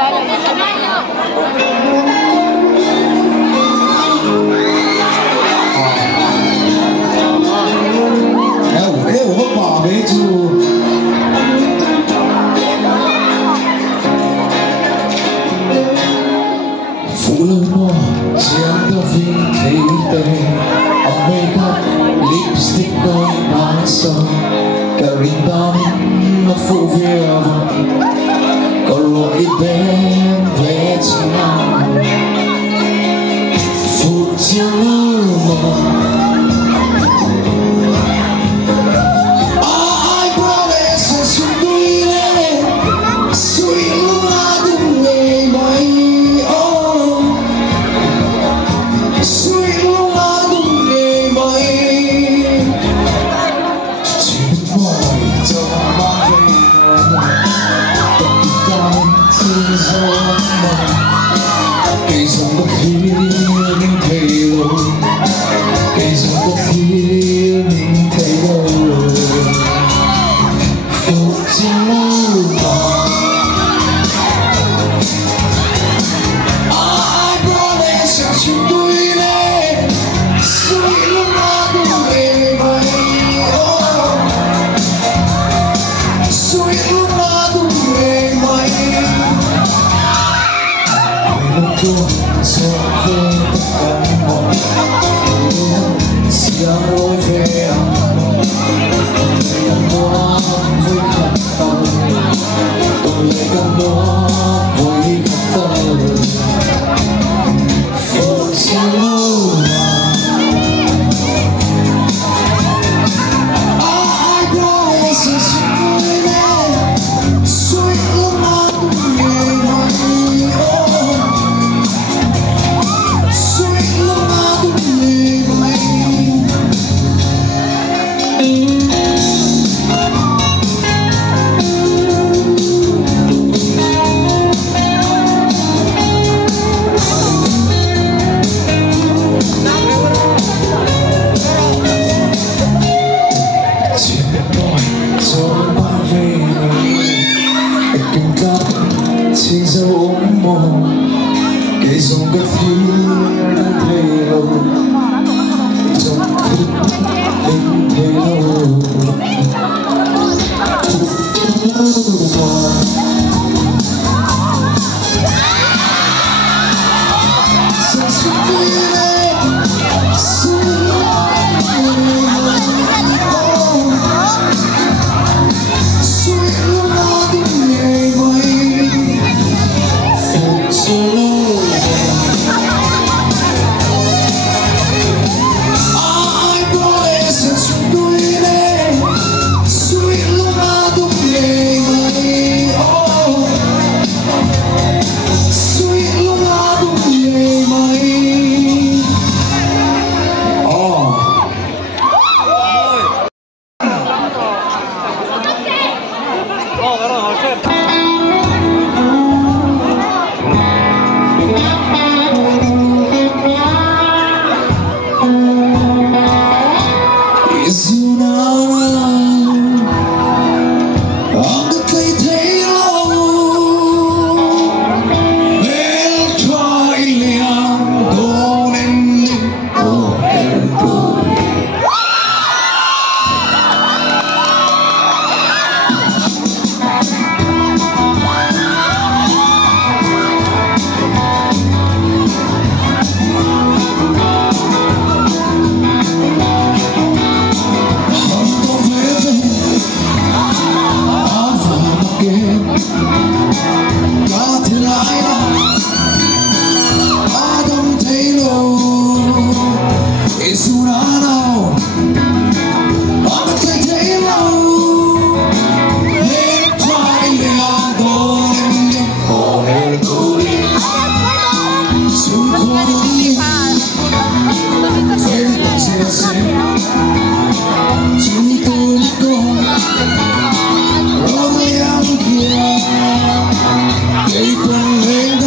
phụ lời mò chiếc tờ phim thấy tê makeup lipstick đôi má son Karin Tan nó phụ việc có lỗi bên về chính nào phụ chiếc lời mò cây dòng có khi mình thấy rồi cây dòng có khi mình thấy rồi phục chính lưu ai bỏ lẽ chẳng chúng tôi lên suy lúc nào cũng về vậy suy lúc nào cũng về vậy tôi sẽ về tất cả mọi xin lỗi về qua với khát vọng tôi lại càng đó với khát vọng một xin lỗi ai có ai sẽ xin lỗi suy lúc nào cũng về mọi xin dấu ốm mồ cây dòng cất phía thấy lâu trong thức đến thấy lâu Hãy subscribe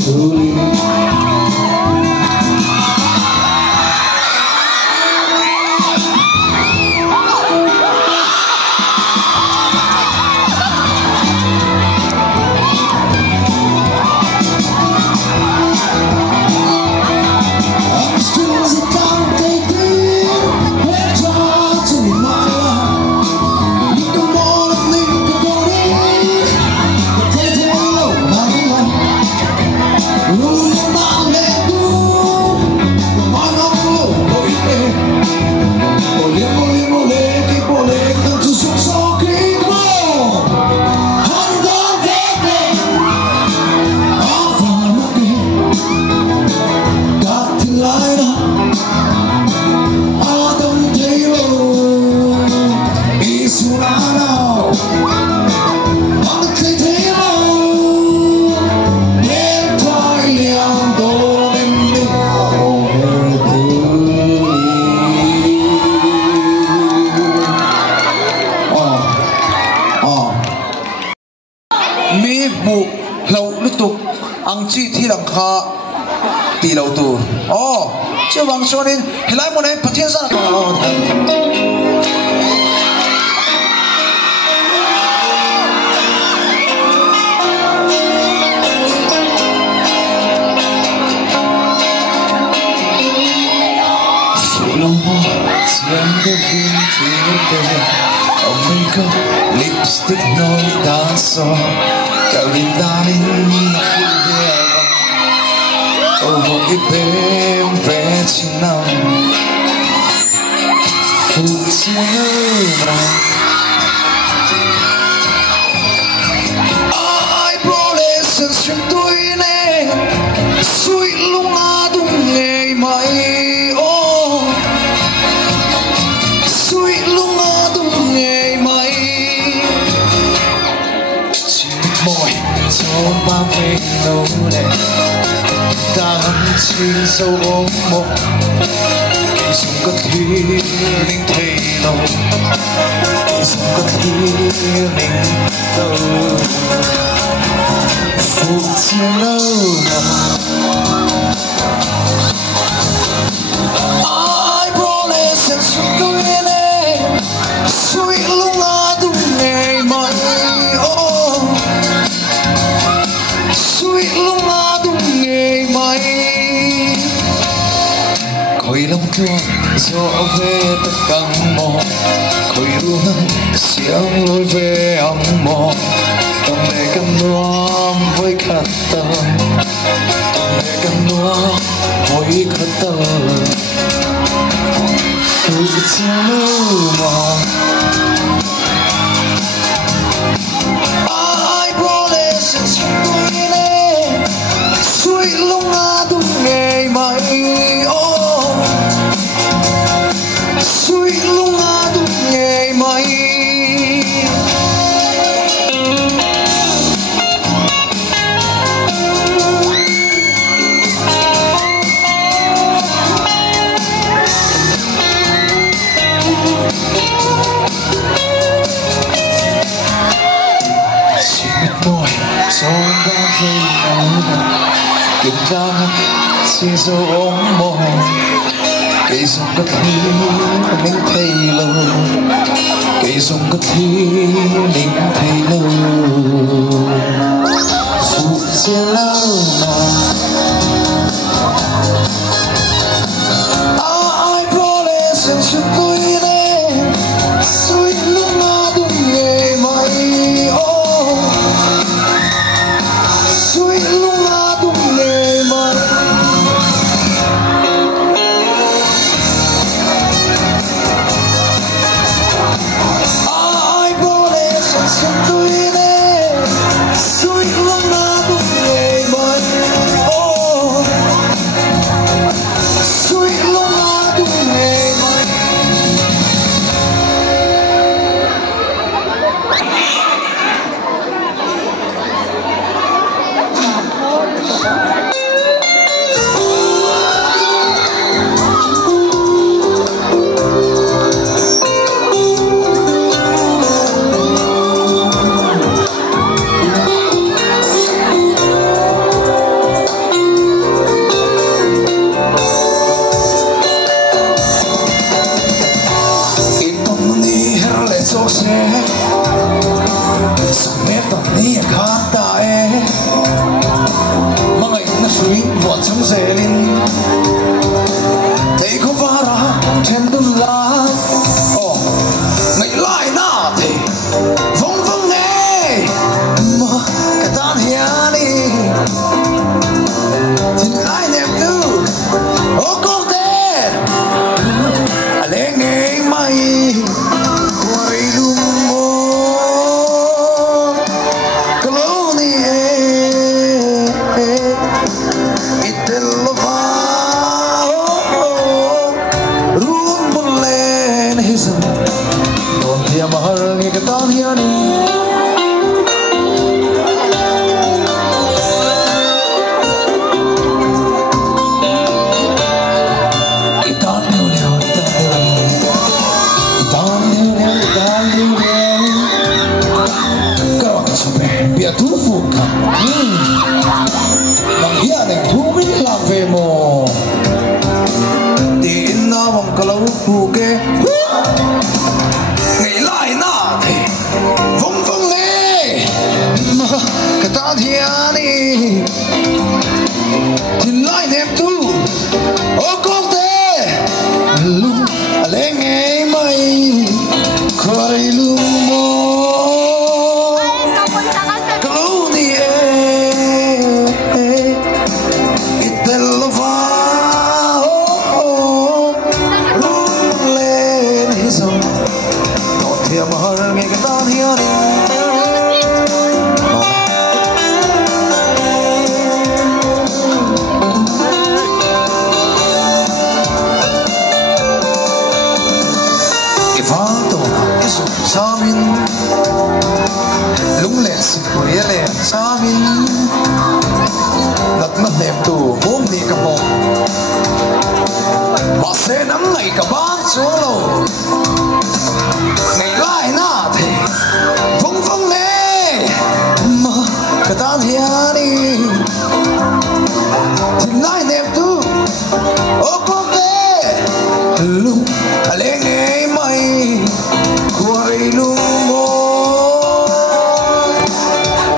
tuli mi bu lau lutuk ang chi thi lang kha ti lau tu che wang sonin hilai mo nei pathian sa ka lipstick noi danzo calendari ovo i ben vecinam funziona ai prole senza tuine sui lumado nei mai sui lumado nei mai môi cho ba về nấu nè ta hân xin sâu ôm một kỳ dùng các thi linh thầy lâu kỳ dùng các thi linh lâu phục chia lâu ai bro lê sẽ xuống tôi nè suy lúc ngã tung ngày mai suy lúc ngã tung ngày mai khơi lòng chuông gió về tất cả mò khơi luôn xiang lối về ấm mò tâm để cân loam với khát tơ tâm để cân loam với khát tơ tôi cứ chia lưu mò ai bro lê sẽ tôi nè suy lúc ngã tung ngày mai suy lúc ngã tung ngày mai môi cho ba giây kiểm tra xin dấu ống mồ cây dùng cất thi linh thầy lâu cây dùng cất thi linh thầy lâu phụ chia lâu ai bro lê xin chúc tôi nè suy lúc ngã tung ngày mai suy lúc ngã tung ngày mai ai bro lê xin tôi nè suy lúc ngã tung ngày mai chẳng dễ linh thấy có vả ra thêm đun lá ngày lại na thì vong vong nghe mà cái tan hiền đi thì ai ném tư con té lên nghe mày quay lung mahal ng ikatangyan Karang sabi, biya tufu ka nang hiyan ang tubig lang fe mo Diin na mong kalawupuke Katan hiani Tin lai ném tu con te Lung aleng ngay mày Khởi lung mo Kalau ni Itel va Rung lên hisong Nốt thiam mahal ngay katan hiani Samin lung lệ xịt bụi lệ Samin lật mất đẹp tù hôm đi cả một mà sẽ nắm ngày cả bán xuống lầu ngày lại na thì vung vung lệ mà cả tan hiền đi thì lại đẹp tù con tê lung lên ngày mày quay lung mo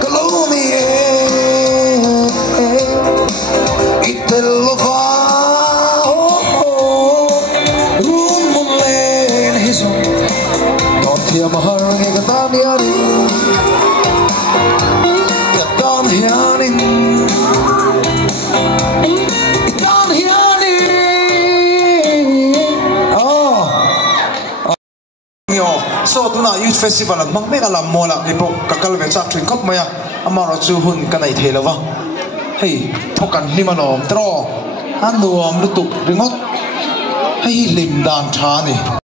kalau ni itel va rum mong lên hisong non thia mahal nge katan hianin katan hianin So tuna youth festival at mang mega lam mola ipo kakal ve chak thin kop maya amaro chu hun kanai thelawa hei pokan limanom tro anuam lutuk ringot hei lim dan tha ni